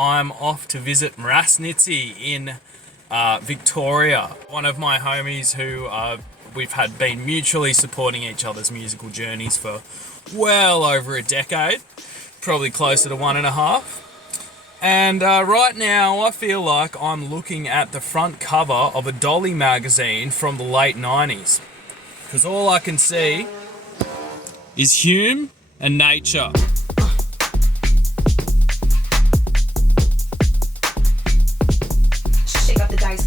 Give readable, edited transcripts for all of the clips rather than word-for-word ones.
I'm off to visit Mras Nitzi in Victoria. One of my homies who we've been mutually supporting each other's musical journeys for well over a decade, probably closer to 1.5. And right now I feel like I'm looking at the front cover of a Dolly magazine from the late 90s. Because all I can see is Hume and nature. Shake up the dice.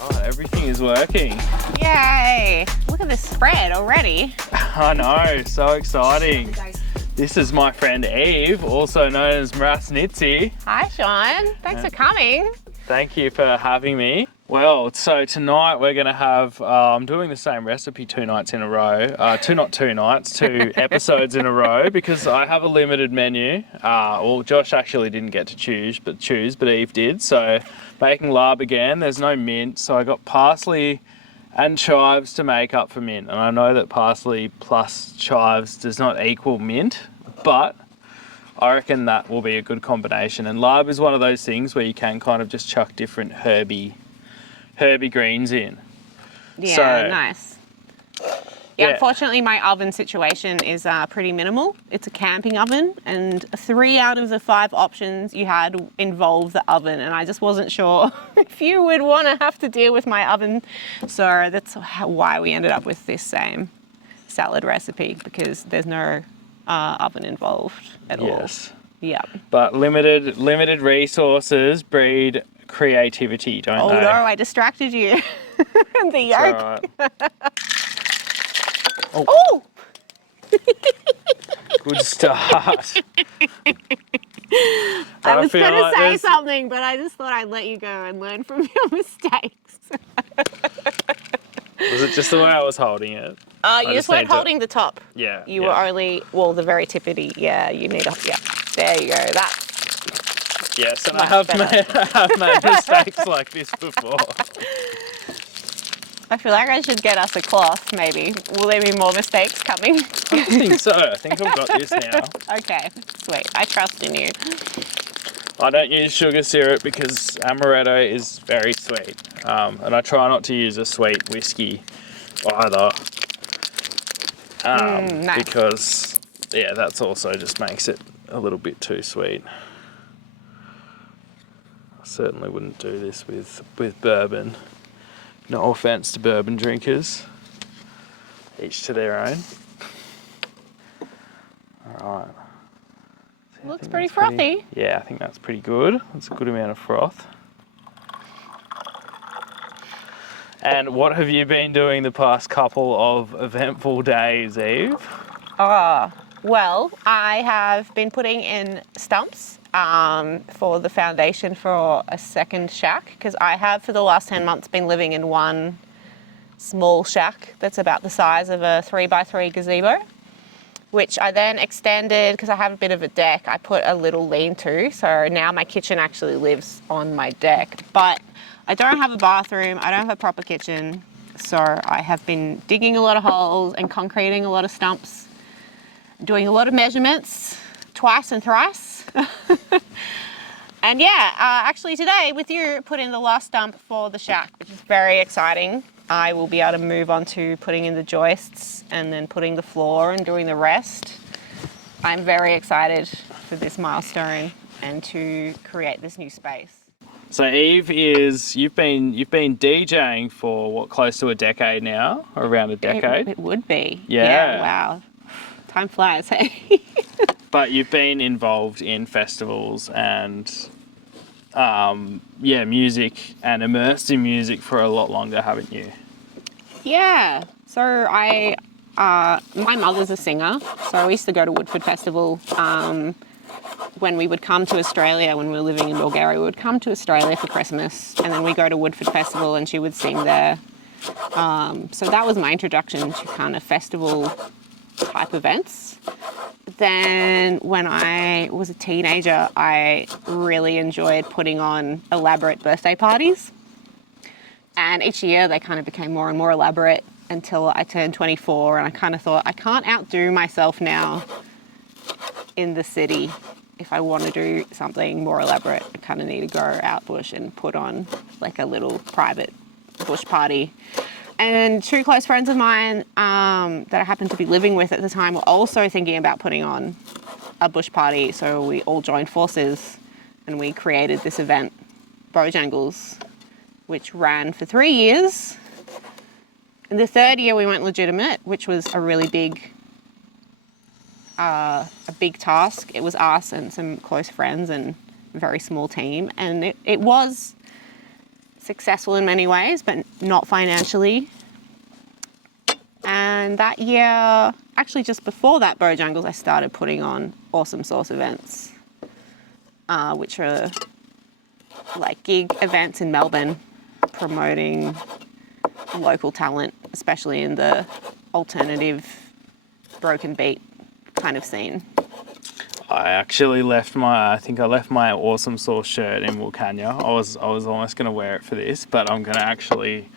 Oh, everything is working. Yay! Look at this spread already. I know, so exciting. This is my friend Eve, also known as Mras Nitzi. Hi, Sean. Thanks for coming. Thank you for having me. Well, so tonight we're going to have, I'm doing the same recipe 2 nights in a row. Two episodes in a row, because I have a limited menu. Well, Josh actually didn't get to choose, but Eve did. So making larb again, there's no mint. So I got parsley and chives to make up for mint. And I know that parsley plus chives does not equal mint, but I reckon that will be a good combination. And larb is one of those things where you can kind of just chuck different herby greens in. Yeah, So, nice. Yeah, unfortunately my oven situation is pretty minimal. It's a camping oven, and 3 out of the 5 options you had involve the oven, and I just wasn't sure if you would want to have to deal with my oven. So that's why we ended up with this same salad recipe, because there's no oven involved at all. Yes. Yeah. But limited resources breed creativity, don't they? Oh no, I distracted you. The It's yolk. all right. Oh! Good start. I was feel going to like say there's- something, but I just thought I'd let you go and learn from your mistakes. Was it just the way I was holding it? You I just just weren't need to- holding the top. Yeah. You were only, well, the very tippity. Yeah, you need a, yeah. There you go. That. Yes, and Much I better. have made mistakes like this before. I feel like I should get us a cloth, maybe. Will there be more mistakes coming? I think so. I think I've got this now. Okay, sweet. I trust in you. I don't use sugar syrup because amaretto is very sweet. And I try not to use a sweet whiskey either. Nice. Because, yeah, that's also just makes it a little bit too sweet. I certainly wouldn't do this with bourbon. No offense to bourbon drinkers. Each to their own. All right. See, I Looks think pretty that's frothy. Yeah, I think that's pretty good. That's a good amount of froth. And what have you been doing the past couple of eventful days, Eve? Well, I have been putting in stumps for the foundation for a second shack, because I have for the last 10 months been living in one small shack that's about the size of a 3x3 gazebo, which I then extended because I have a bit of a deck. I put a little lean-to, so now my kitchen actually lives on my deck. But I don't have a bathroom, I don't have a proper kitchen, so I have been digging a lot of holes and concreting a lot of stumps, doing a lot of measurements, twice and thrice. And yeah, actually today with you put in the last stump for the shack, which is very exciting. I will be able to move on to putting in the joists and then putting the floor and doing the rest. I'm very excited for this milestone and to create this new space. So Eve, you've been DJing for what, close to a decade now, or around a decade? It would be. Yeah. Wow. Time flies, hey? But you've been involved in festivals and music and immersed in music for a lot longer, haven't you? Yeah. So my mother's a singer, so we used to go to Woodford Festival when we would come to Australia, when we were living in Bulgaria. We would come to Australia for Christmas, and then we go to Woodford Festival and she would sing there. So that was my introduction to kind of festival type events. Then when I was a teenager, I really enjoyed putting on elaborate birthday parties. And each year they kind of became more and more elaborate. until I turned 24, and I kind of thought, I can't outdo myself now in the city. If I want to do something more elaborate, I kind of need to go out bush and put on like a little private bush party. And two close friends of mine that I happened to be living with at the time were also thinking about putting on a bush party. So we all joined forces and we created this event, Bojangles, which ran for 3 years. In the third year, we went legitimate, which was a really big task. It was us and some close friends and a very small team. And it was successful in many ways, but not financially. And that year, actually just before that Bojangles, I started putting on Awesome Sauce events, which are like gig events in Melbourne, promoting local talent, especially in the alternative broken beat kind of scene. I actually left my Awesome Sauce shirt in Wilcannia. I was almost going to wear it for this, but I'm going to actually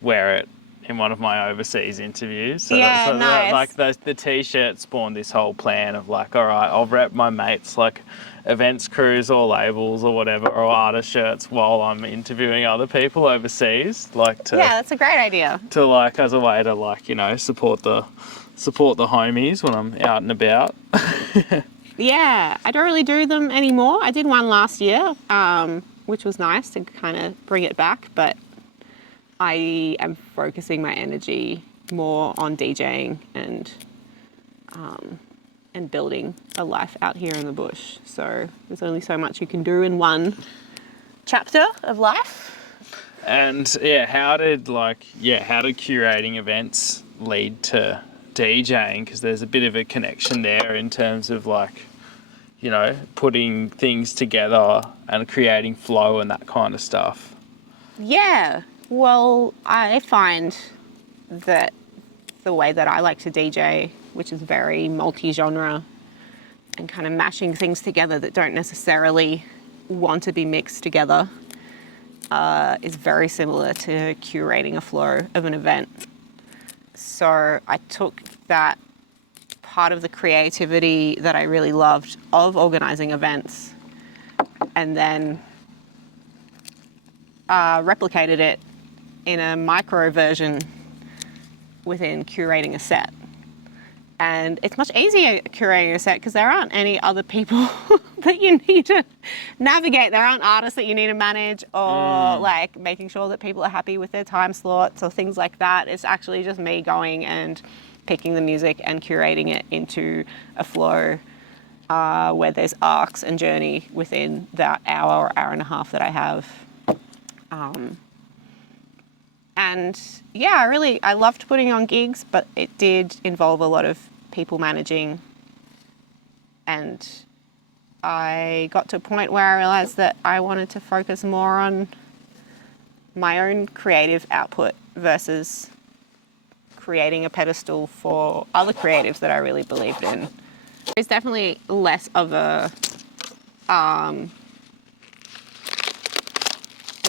wear it in one of my overseas interviews. Nice. The t-shirt spawned this whole plan of like, all right, I'll rep my mates like events crews or labels or whatever, or artist shirts while I'm interviewing other people overseas. That's a great idea. To like as a way to like, you know, support the homies when I'm out and about. Yeah, I don't really do them anymore. I did one last year, which was nice to kind of bring it back, but I am focusing my energy more on DJing and building a life out here in the bush. So there's only so much you can do in one chapter of life. And how did curating events lead to DJing? Because there's a bit of a connection there in terms of like, you know, putting things together and creating flow and that kind of stuff. Yeah, well, I find that the way that I like to DJ, which is very multi-genre and kind of mashing things together that don't necessarily want to be mixed together, is very similar to curating a flow of an event. So I took that part of the creativity that I really loved of organizing events and then replicated it in a micro version within curating a set. And it's much easier curating a set because there aren't any other people that you need to navigate. There aren't artists that you need to manage or like making sure that people are happy with their time slots or things like that. It's actually just me going and picking the music and curating it into a flow where there's arcs and journey within that hour or hour and a half that I have. And yeah, I loved putting on gigs, but it did involve a lot of people managing. And I got to a point where I realized that I wanted to focus more on my own creative output versus creating a pedestal for other creatives that I really believed in. It's definitely less of a, I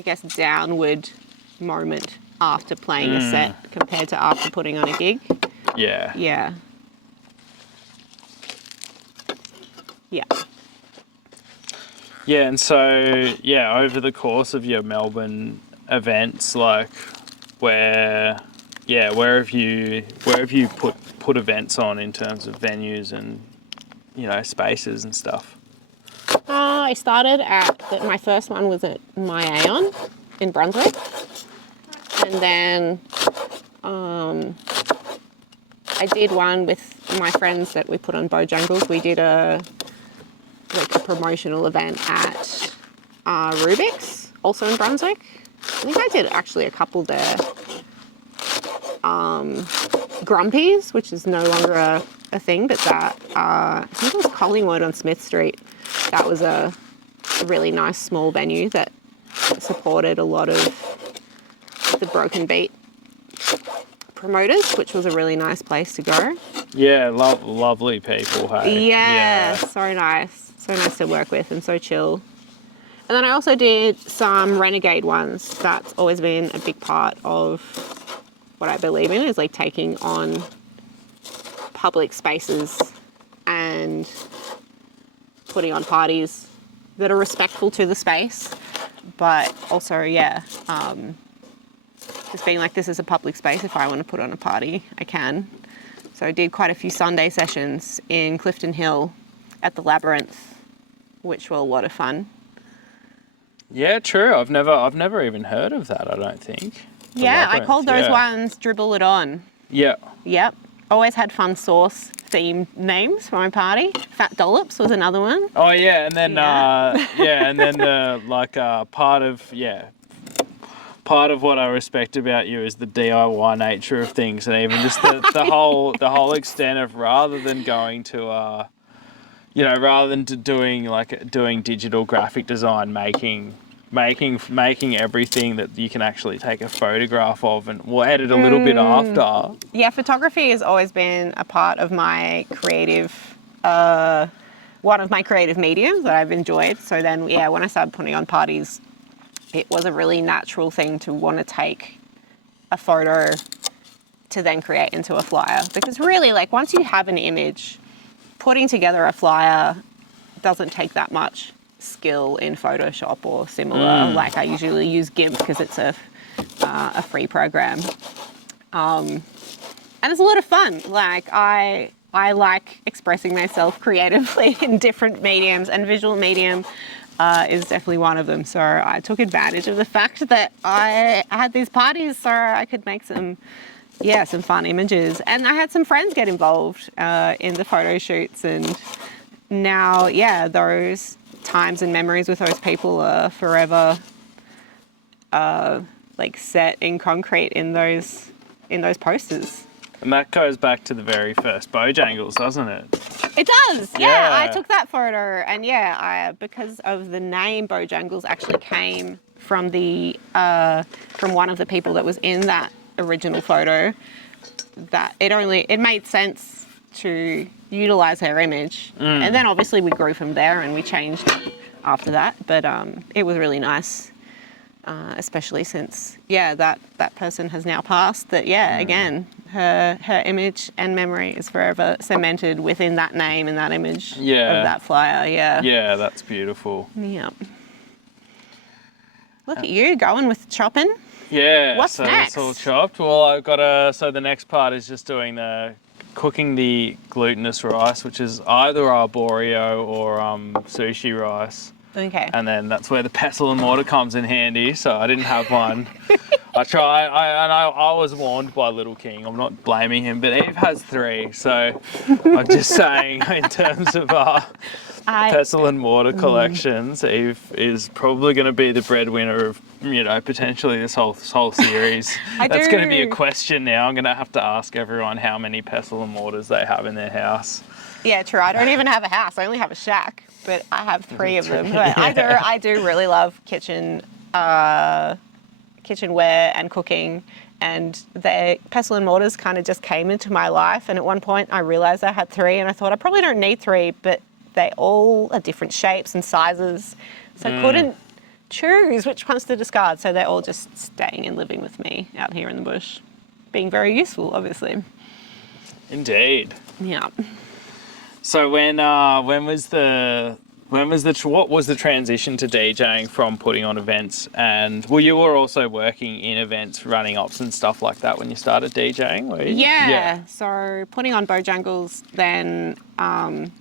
guess, downward moment after playing a set compared to after putting on a gig. Yeah. Yeah. Yeah. Yeah, and so over the course of your Melbourne events, like where have you put events on in terms of venues and, you know, spaces and stuff? I started my first one was at My Aeon in Brunswick. And then I did one with my friends that we put on Bojangles. We did a promotional event at Rubik's, also in Brunswick. I think I did actually a couple there. Grumpy's, which is no longer a thing, but that, I think it was Collingwood on Smith Street. That was a really nice small venue that supported a lot of the broken beat promoters, which was a really nice place to go. Yeah, lovely people, hey? Yeah, so nice. So nice to work with and so chill. And then I also did some Renegade ones. That's always been a big part of what I believe in is like taking on public spaces and putting on parties that are respectful to the space, but also, just being like, this is a public space. If I want to put on a party, I can. So I did quite a few Sunday sessions in Clifton Hill at the Labyrinth, which were a lot of fun. Yeah, true. I've never even heard of that, I don't think. The Yeah, Labyrinth, I called those ones Dribble It On. Yeah. Yep. Always had fun sauce themed names for my party. Fat Dollops was another one. Oh yeah, and then Yeah. and then part of what I respect about you is the DIY nature of things, and even just the whole extent of rather than going to doing digital graphic design, making everything that you can actually take a photograph of, and we'll edit a little bit after. Yeah, photography has always been a part of my creative, one of my creative mediums that I've enjoyed. So then, when I started putting on parties, it was a really natural thing to want to take a photo to then create into a flyer. Because really, like, once you have an image, putting together a flyer doesn't take that much skill in Photoshop or similar. Like, I usually use GIMP because it's a free program. And it's a lot of fun. Like, I like expressing myself creatively in different mediums, and visual medium is definitely one of them. So I took advantage of the fact that I had these parties so I could make some fun images. And I had some friends get involved in the photo shoots, and now, those times and memories with those people are forever set in concrete in those posters. And that goes back to the very first Bojangles, doesn't it? It does, yeah. I took that photo, and because of the name Bojangles actually came from from one of the people that was in that original photo, that it made sense to utilize her image. And then obviously we grew from there and we changed after that, but it was really nice. Especially since, that person has now passed, that, again, her image and memory is forever cemented within that name and that image of that flyer, Yeah, that's beautiful. Yep. Look at you going with chopping. Yeah, What's so next? That's all chopped. Well, I've got so the next part is just cooking the glutinous rice, which is either arborio or sushi rice. Okay. And then that's where the pestle and mortar comes in handy. So I didn't have one. I was warned by Little King. I'm not blaming him, but Eve has 3. So I'm just saying, in terms of pestle and mortar collections, Eve is probably going to be the breadwinner of, potentially this whole series. That's going to be a question now. I'm going to have to ask everyone how many pestle and mortars they have in their house. Yeah, true. I don't even have a house. I only have a shack, but I have 3 of them. But I do really love kitchenware and cooking, and the pestle and mortars kind of just came into my life. And at one point I realized I had 3, and I thought I probably don't need 3, but they all are different shapes and sizes. So I couldn't choose which ones to discard. So they're all just staying and living with me out here in the bush, being very useful, obviously. Indeed. Yeah. So what was the transition to DJing from putting on events? And you were also working in events, running ops and stuff like that when you started DJing, were you? Yeah. So putting on Bojangles, then I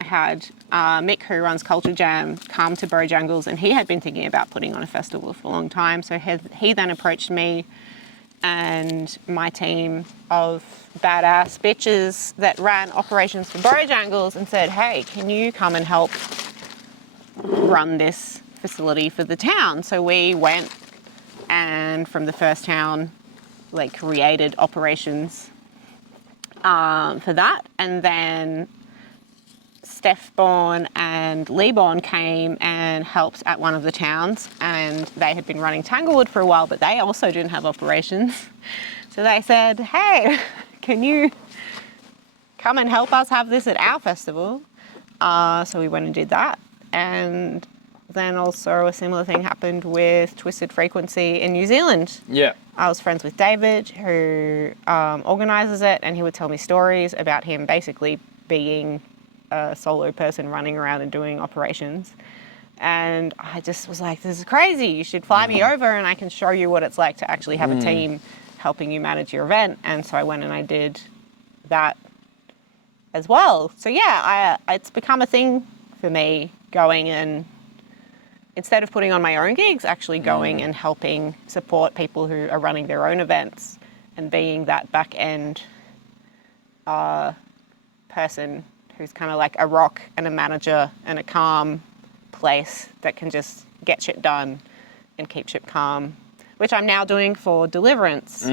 had Mick, who runs Culture Jam, come to Bojangles, and he had been thinking about putting on a festival for a long time. So he then approached me and my team of badass bitches that ran operations for Bojangles and said, hey, can you come and help run this facility for the town? So we went, and from the first town, created operations for that. And then Steph Bourne and Lee Bourne came and helped at one of the towns, and they had been running Tanglewood for a while, but they also didn't have operations. So they said, hey, can you come and help us have this at our festival? So we went and did that, and then also a similar thing happened with Twisted Frequency in New Zealand. Yeah. I was friends with David, who organises it, and he would tell me stories about him basically being a solo person running around and doing operations. And I just was like, this is crazy. You should fly me over and I can show you what it's like to actually have a team helping you manage your event. And so I went and I did that as well. So yeah, it's become a thing for me, going and instead of putting on my own gigs, actually going and helping support people who are running their own events and being that back end person who's kind of like a rock and a manager and a calm place that can just get shit done and keep shit calm, which I'm now doing for Deliverance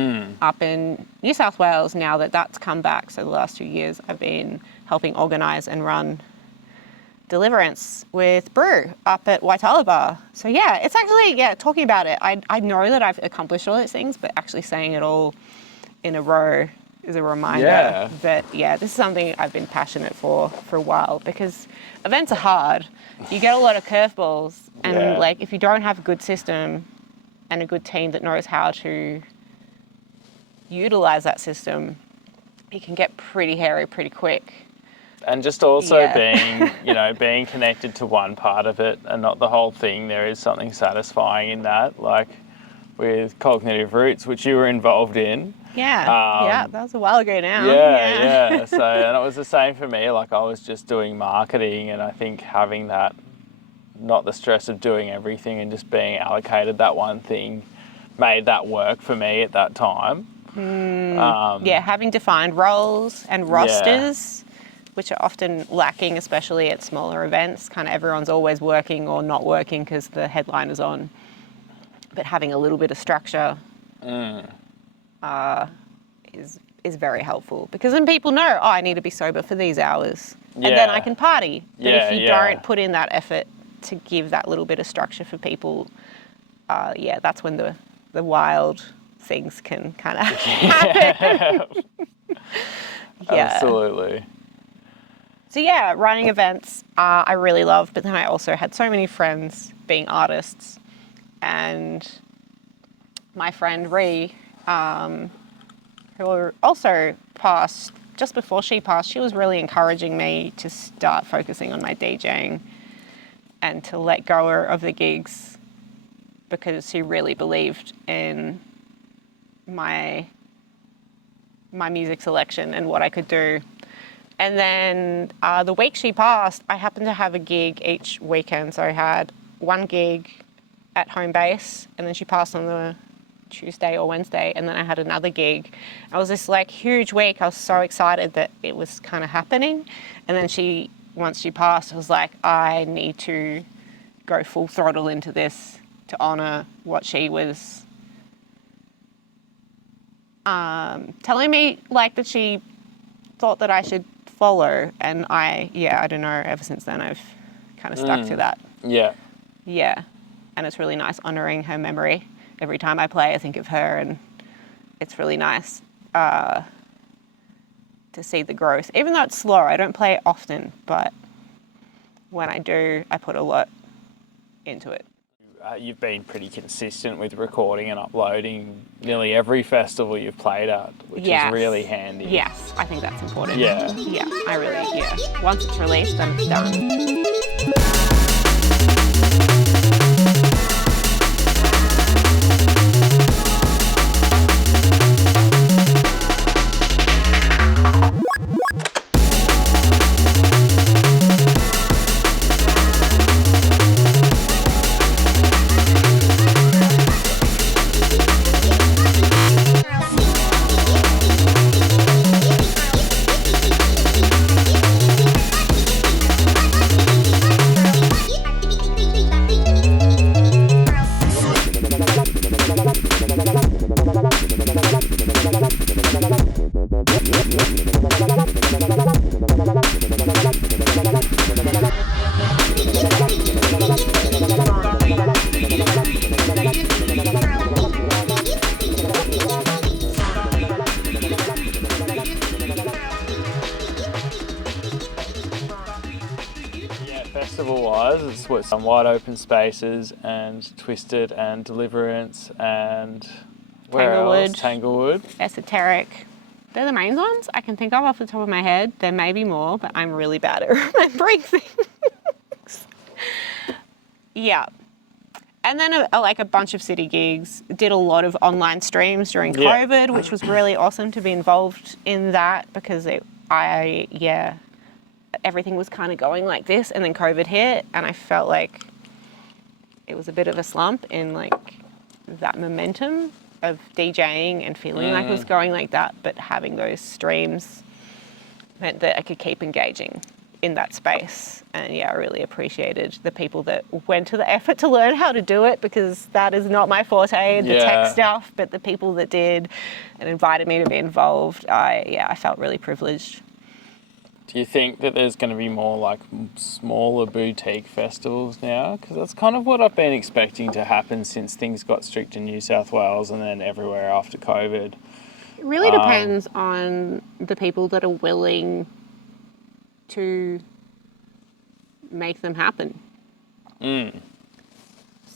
up in New South Wales now that that's come back. So the last 2 years I've been helping organise and run Deliverance with Brew up at Waitala. So yeah, it's actually, talking about it, I know that I've accomplished all those things, but actually saying it all in a row is a reminder that, this is something I've been passionate for a while, because events are hard. You get a lot of curveballs, and like if you don't have a good system and a good team that knows how to utilize that system, it can get pretty hairy pretty quick. And just also being, being connected to one part of it and not the whole thing. There is something satisfying in that, like with Cognitive Roots, which you were involved in. That was a while ago now. So, and it was the same for me. Like I was just doing marketing, and I think having that, not the stress of doing everything and just being allocated that one thing, made that work for me at that time. Having defined roles and rosters, which are often lacking, especially at smaller events. Kind of everyone's always working or not working because the headline is on. But having a little bit of structure is very helpful, because then people know, I need to be sober for these hours, and then I can party. But if you don't put in that effort to give that little bit of structure for people, that's when the wild things can kind of happen. Absolutely. So running events I really love, but then I also had so many friends being artists, and my friend Ree, who also passed, just before she passed, she was really encouraging me to start focusing on my DJing and to let go of the gigs, because she really believed in my music selection and what I could do. And then the week she passed, I happened to have a gig each weekend. So I had one gig at home base, and then she passed on the Tuesday or Wednesday, and then I had another gig. It was this like huge week. I was so excited that it was kind of happening. And then once she passed, I was like, I need to go full throttle into this to honour what she was telling me, like that she thought that I should follow. And I don't know, ever since then I've kind of stuck to that. Yeah. And it's really nice honouring her memory. Every time I play, I think of her, and it's really nice to see the growth. Even though it's slow, I don't play it often, but when I do, I put a lot into it. You've been pretty consistent with recording and uploading nearly every festival you've played at, which is really handy. Yes, I think that's important. Yeah, I really, once it's released, then it's done. festival-wise, it's what some wide open spaces and Twisted and Deliverance and where else? Tanglewood. Esoteric. They're the main ones I can think of off the top of my head. There may be more, but I'm really bad at remembering things. Yeah. And then a bunch of city gigs. Did a lot of online streams during COVID, which was really awesome to be involved in that because everything was kind of going like this, and then COVID hit, and I felt like it was a bit of a slump in like that momentum of DJing and feeling like it was going like that, but having those streams meant that I could keep engaging in that space. And I really appreciated the people that went to the effort to learn how to do it, because that is not my forte, the tech stuff, but the people that did and invited me to be involved, I felt really privileged. Do you think that there's going to be more like smaller boutique festivals now? Because that's kind of what I've been expecting to happen since things got strict in New South Wales and then everywhere after COVID. It really depends on the people that are willing to make them happen.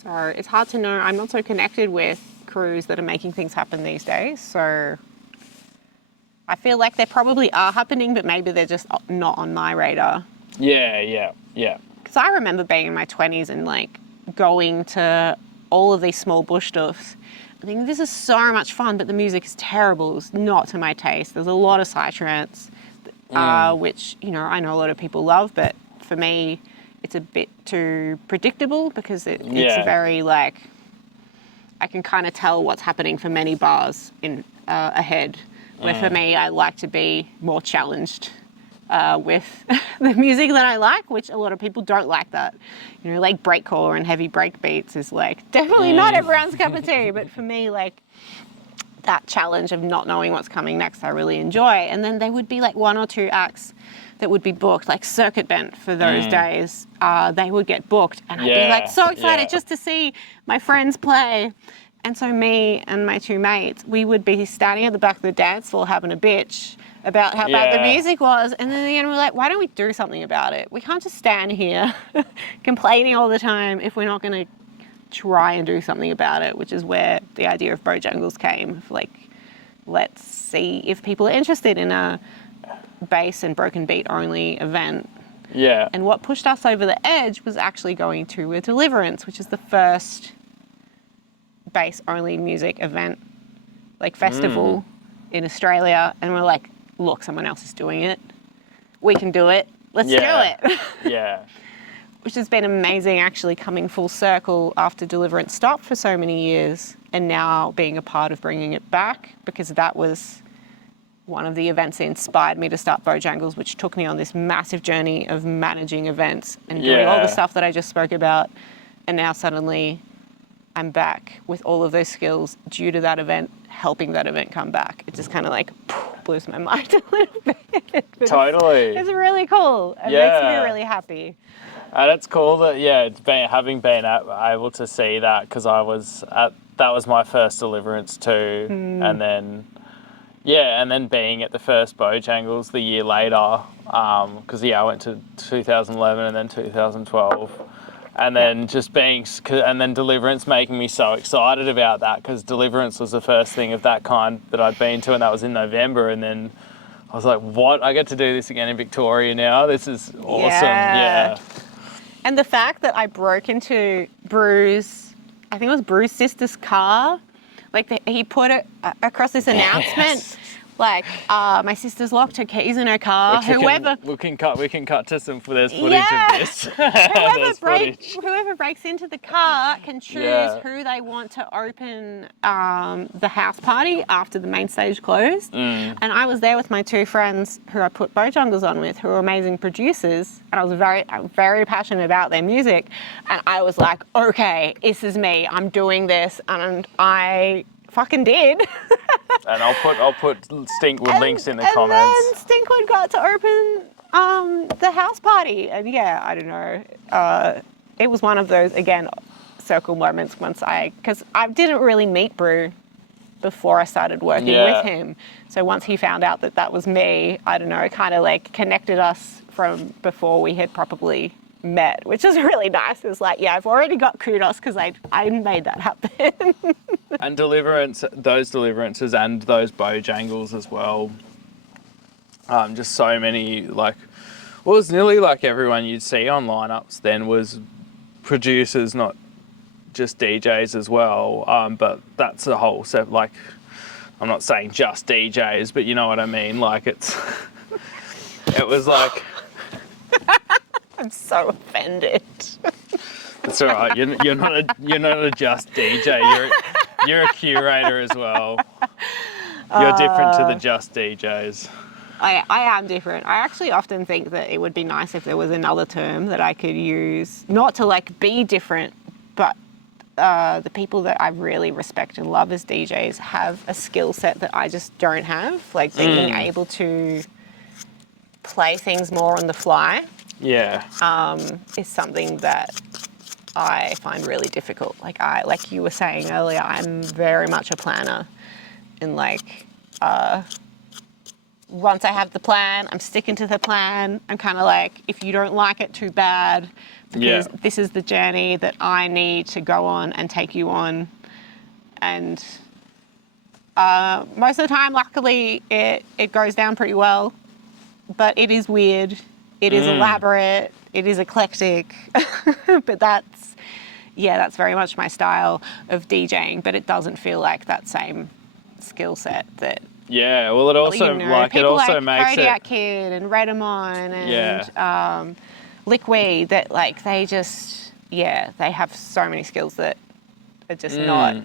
So it's hard to know. I'm not so connected with crews that are making things happen these days. So I feel like they probably are happening, but maybe they're just not on my radar. Yeah. Because I remember being in my 20s and like going to all of these small bush stuffs. I think this is so much fun, but the music is terrible. It's not to my taste. There's a lot of psytrance, which, I know a lot of people love, but for me, it's a bit too predictable because it's very like, I can kind of tell what's happening for many bars ahead. Where for me, I like to be more challenged with the music that I like, which a lot of people don't like that. Like breakcore and heavy break beats is like definitely not everyone's cup of tea. But for me, like that challenge of not knowing what's coming next, I really enjoy. And then there would be like one or two acts that would be booked, like Circuit Bent for those days. They would get booked, and I'd be like so excited just to see my friends play. And so me and my two mates, we would be standing at the back of the dance floor having a bitch about how bad the music was. And then in the end, we're like, why don't we do something about it? We can't just stand here complaining all the time if we're not going to try and do something about it, which is where the idea of Bojangles came. Like, let's see if people are interested in a bass and broken beat only event. Yeah. And what pushed us over the edge was actually going to a Deliverance, which is the first bass only music event, like festival in Australia. And we're like, look, someone else is doing it. We can do it. Let's do it. Yeah. Which has been amazing, actually coming full circle after Deliverance stopped for so many years, and now being a part of bringing it back, because that was one of the events that inspired me to start Bojangles, which took me on this massive journey of managing events and doing all the stuff that I just spoke about. And now suddenly I'm back with all of those skills due to that event, helping that event come back. It just kind of like blows my mind a little bit. Totally. It's really cool. It makes me really happy. And it's cool that, having been able to see that, because that was my first Deliverance too. And then, and then being at the first Bojangles the year later, because, I went to 2011 and then 2012. And then and then Deliverance making me so excited about that, because Deliverance was the first thing of that kind that I'd been to, and that was in November. And then I was like, what? I get to do this again in Victoria now. This is awesome. Yeah. And the fact that I broke into Bruce's sister's car, like he put it across this announcement. Like, my sister's locked her keys in her car. We can cut to some there's footage of this. Whoever breaks into the car can choose who they want to open the house party after the main stage closed. And I was there with my two friends who I put Bojangles on with, who are amazing producers, and I was very passionate about their music. And I was like, okay, this is me. I'm doing this, and I fucking did. And I'll put Stinkwood links in the comments. And then Stinkwood got to open the house party, and I don't know. It was one of those again circle moments because I didn't really meet Brew before I started working with him. So once he found out that was me, I don't know, it kind of like connected us from before we had probably met, which is really nice. It was like, yeah, I've already got kudos because I made that happen. And those deliverances and those Bojangles as well. Just so many, like, well, it was nearly like everyone you'd see on lineups then was producers, not just DJs as well. But that's a whole set, like, I'm not saying just DJs, but you know what I mean? Like, it was like... I'm so offended. It's all right. You're not a just DJ. You're a curator as well. You're different to the just DJs. I am different. I actually often think that it would be nice if there was another term that I could use, not to like be different, but the people that I really respect and love as DJs have a skill set that I just don't have, like being able to play things more on the fly. Yeah. Is something that I find really difficult. Like you were saying earlier, I'm very much a planner, and like once I have the plan, I'm sticking to the plan. I'm kind of like, if you don't like it, too bad, because this is the journey that I need to go on and take you on. And most of the time, luckily, it goes down pretty well, but it is weird. It is elaborate, it is eclectic, but that's very much my style of DJing, but it doesn't feel like that same skill set that... Yeah, well, it also, makes Kodiak it... Kid and Redamon and Liquid, that like they just, they have so many skills that are just not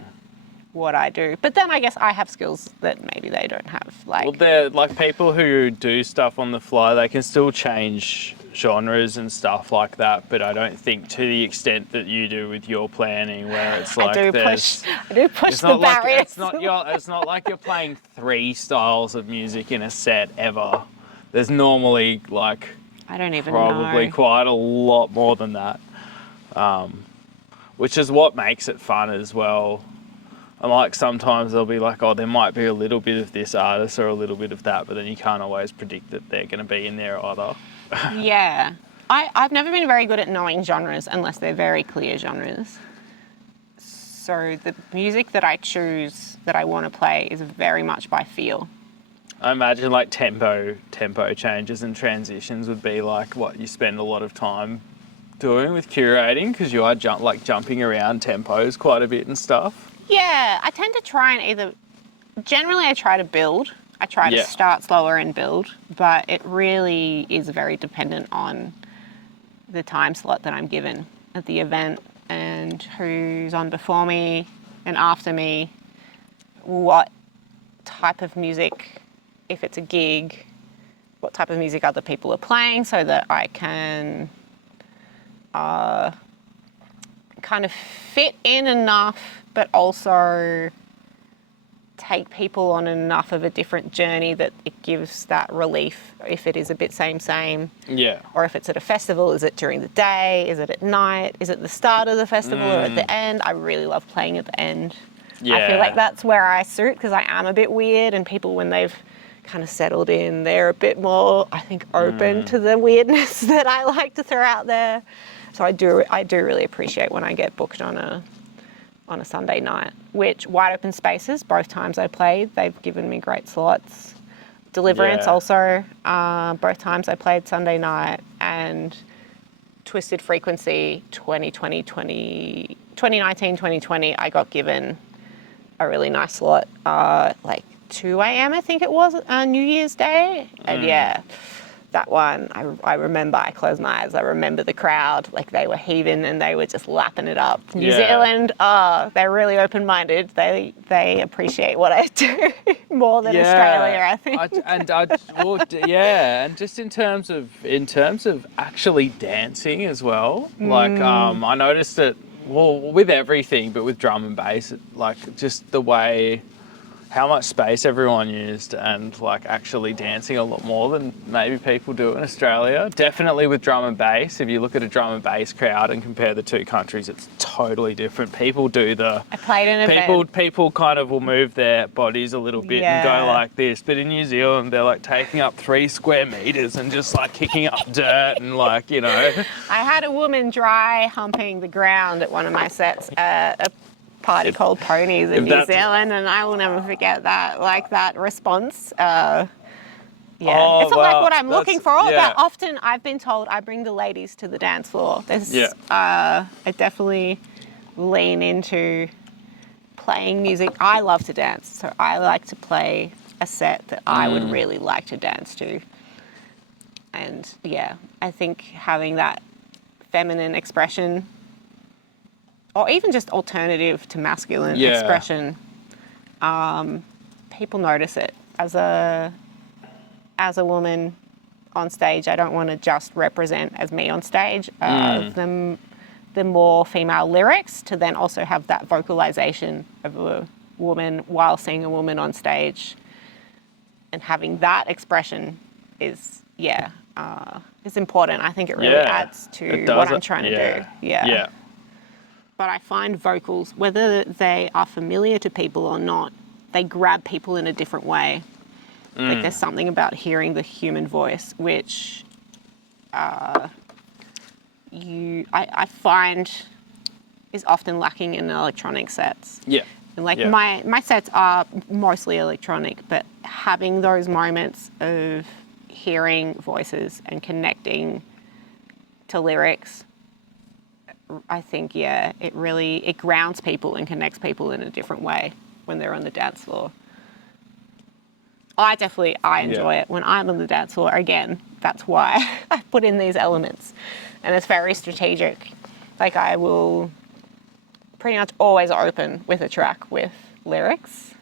what I do. But then I guess I have skills that maybe they don't have. Like, well, they're like people who do stuff on the fly, they can still change genres and stuff like that, but I don't think to the extent that you do with your planning, where it's like I do push the barriers. It's not like you're playing 3 styles of music in a set ever. There's normally like I don't even probably know. quite a lot more than that, which is what makes it fun as well. And like sometimes they'll be like, oh, there might be a little bit of this artist or a little bit of that, but then you can't always predict that they're going to be in there either. Yeah. I've never been very good at knowing genres unless they're very clear genres. So the music that I choose that I want to play is very much by feel. I imagine like tempo changes and transitions would be like what you spend a lot of time doing with curating, because you are jumping around tempos quite a bit and stuff. Yeah, I tend to try and generally I try to build. I try to start slower and build, but it really is very dependent on the time slot that I'm given at the event and who's on before me and after me, what type of music, if it's a gig, what type of music other people are playing, so that I can kind of fit in enough, but also take people on enough of a different journey that it gives that relief if it is a bit same. Yeah. Or if it's at a festival, is it during the day? Is it at night? Is it the start of the festival or at the end? I really love playing at the end. Yeah. I feel like that's where I suit, because I am a bit weird, and people, when they've kind of settled in, they're a bit more, I think, open to the weirdness that I like to throw out there. So I do really appreciate when I get booked on a Sunday night, which Wide Open Spaces, both times I played, they've given me great slots. Deliverance also, both times I played Sunday night, and Twisted Frequency 2019, 2020, I got given a really nice slot, like 2 a.m. I think it was, New Year's Day. And that one, I remember, I closed my eyes, I remember the crowd, like they were heaving and they were just lapping it up. New Zealand, they're really open-minded. They appreciate what I do more than Australia, I think. And just in terms of actually dancing as well, like I noticed it, well, with everything, but with drum and bass, like just the way how much space everyone used and like actually dancing a lot more than maybe people do in Australia. Definitely with drum and bass. If you look at a drum and bass crowd and compare the two countries, it's totally different. People do the... I played in a band. People kind of will move their bodies a little bit and go like this. But in New Zealand, they're like taking up 3 square meters and just like kicking up dirt and like, you know. I had a woman dry humping the ground at one of my sets at a party called Ponies in New Zealand, and I will never forget that, like that response. It's not like what I'm looking for, but often I've been told I bring the ladies to the dance floor. I definitely lean into playing music. I love to dance, so I like to play a set that I would really like to dance to. And I think having that feminine expression, or even just alternative to masculine expression, people notice it. As a woman on stage, I don't want to just represent as me on stage. The more female lyrics, to then also have that vocalization of a woman while seeing a woman on stage, and having that expression is important. I think it really adds to what I'm trying to do. But I find vocals, whether they are familiar to people or not, they grab people in a different way. Like there's something about hearing the human voice, which I find is often lacking in electronic sets. Yeah. And like my sets are mostly electronic, but having those moments of hearing voices and connecting to lyrics, I think, it grounds people and connects people in a different way when they're on the dance floor. I enjoy it when I'm on the dance floor. Again, that's why I put in these elements. And it's very strategic. Like I will pretty much always open with a track with lyrics.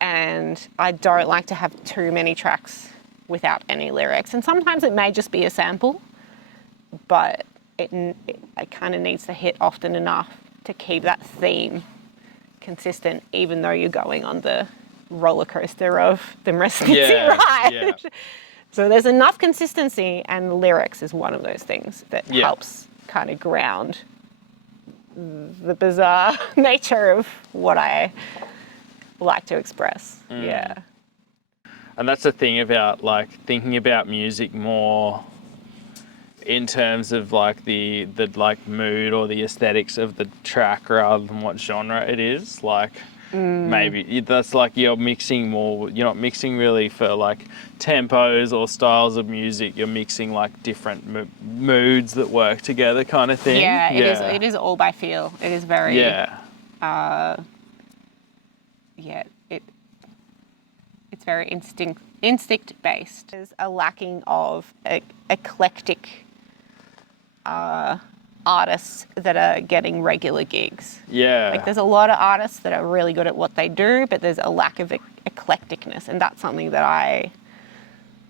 And I don't like to have too many tracks without any lyrics. And sometimes it may just be a sample, but it kind of needs to hit often enough to keep that theme consistent, even though you're going on the roller coaster of the Mras Nitzi ride. Yeah. So there's enough consistency, and lyrics is one of those things that helps kind of ground the bizarre nature of what I like to express. Yeah. And that's the thing about like thinking about music more in terms of like the like mood or the aesthetics of the track rather than what genre it is. Like maybe that's like you're mixing more, you're not mixing really for like tempos or styles of music, you're mixing like different moods that work together kind of thing. It is all by feel. It is very it's very instinct based. There's a lacking of eclectic artists that are getting regular gigs. Like there's a lot of artists that are really good at what they do, but there's a lack of eclecticness, and that's something that I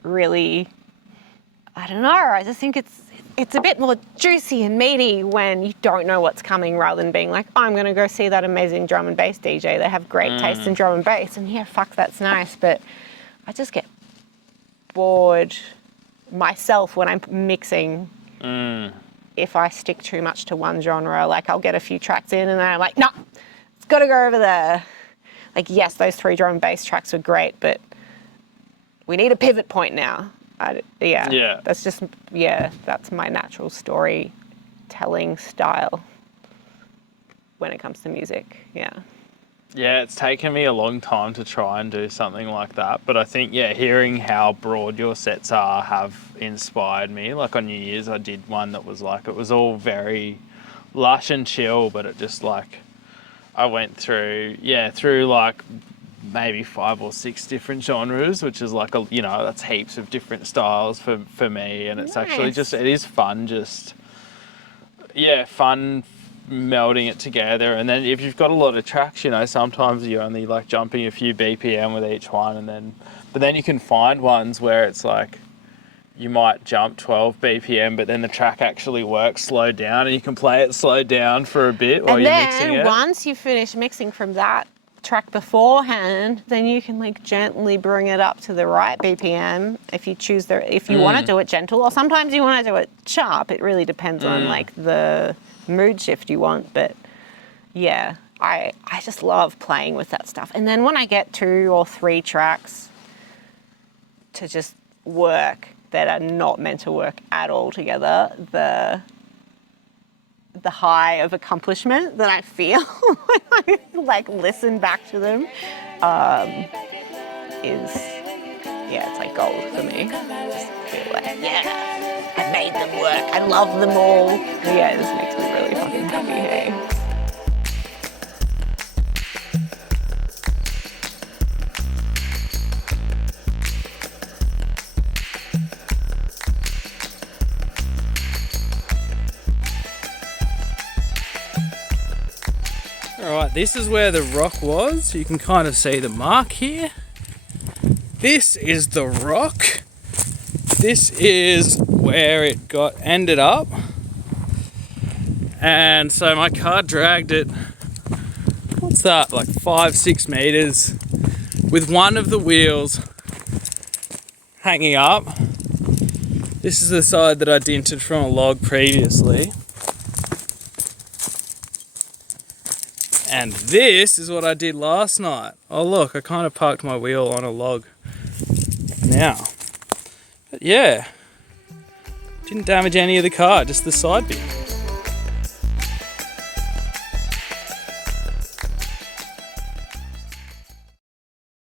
really, I don't know, I just think it's a bit more juicy and meaty when you don't know what's coming, rather than being like, oh, I'm going to go see that amazing drum and bass DJ. They have great taste in drum and bass, and that's nice, but I just get bored myself when I'm mixing. If I stick too much to one genre, like I'll get a few tracks in and then I'm like, no, it's got to go over there. Like, yes, those 3 drum and bass tracks were great, but we need a pivot point now. That's just, that's my natural storytelling style when it comes to music. Yeah, it's taken me a long time to try and do something like that, but I think, hearing how broad your sets are have inspired me. Like on New Year's, I did one that was like, it was all very lush and chill, but it just like, I went through like maybe 5 or 6 different genres, which is like, that's heaps of different styles for me, and it's actually just, it is fun, fun melding it together. And then if you've got a lot of tracks, sometimes you're only like jumping a few BPM with each one, but then you can find ones where it's like you might jump 12 BPM, but then the track actually works slowed down, and you can play it slowed down for a bit while you're mixing it. And then once you finish mixing from that track beforehand, then you can like gently bring it up to the right BPM if you choose if you want to do it gentle, or sometimes you want to do it sharp. It really depends on like the mood shift you want. But yeah, I just love playing with that stuff. And then when I get 2 or 3 tracks to just work that are not meant to work at all together, the high of accomplishment that I feel when I like listen back to them is, yeah, it's like gold for me. I just feel like, yeah, I made them work. I love them all. Yeah, it just makes me really fucking happy, hey. Alright, this is where the rock was. You can kind of see the mark here. This is the rock. This is where it ended up. And so my car dragged it, what's that, like 5-6 meters with one of the wheels hanging up. This is the side that I dinted from a log previously. And this is what I did last night. Oh look, I kind of parked my wheel on a log now. But yeah, didn't damage any of the car, just the side bit.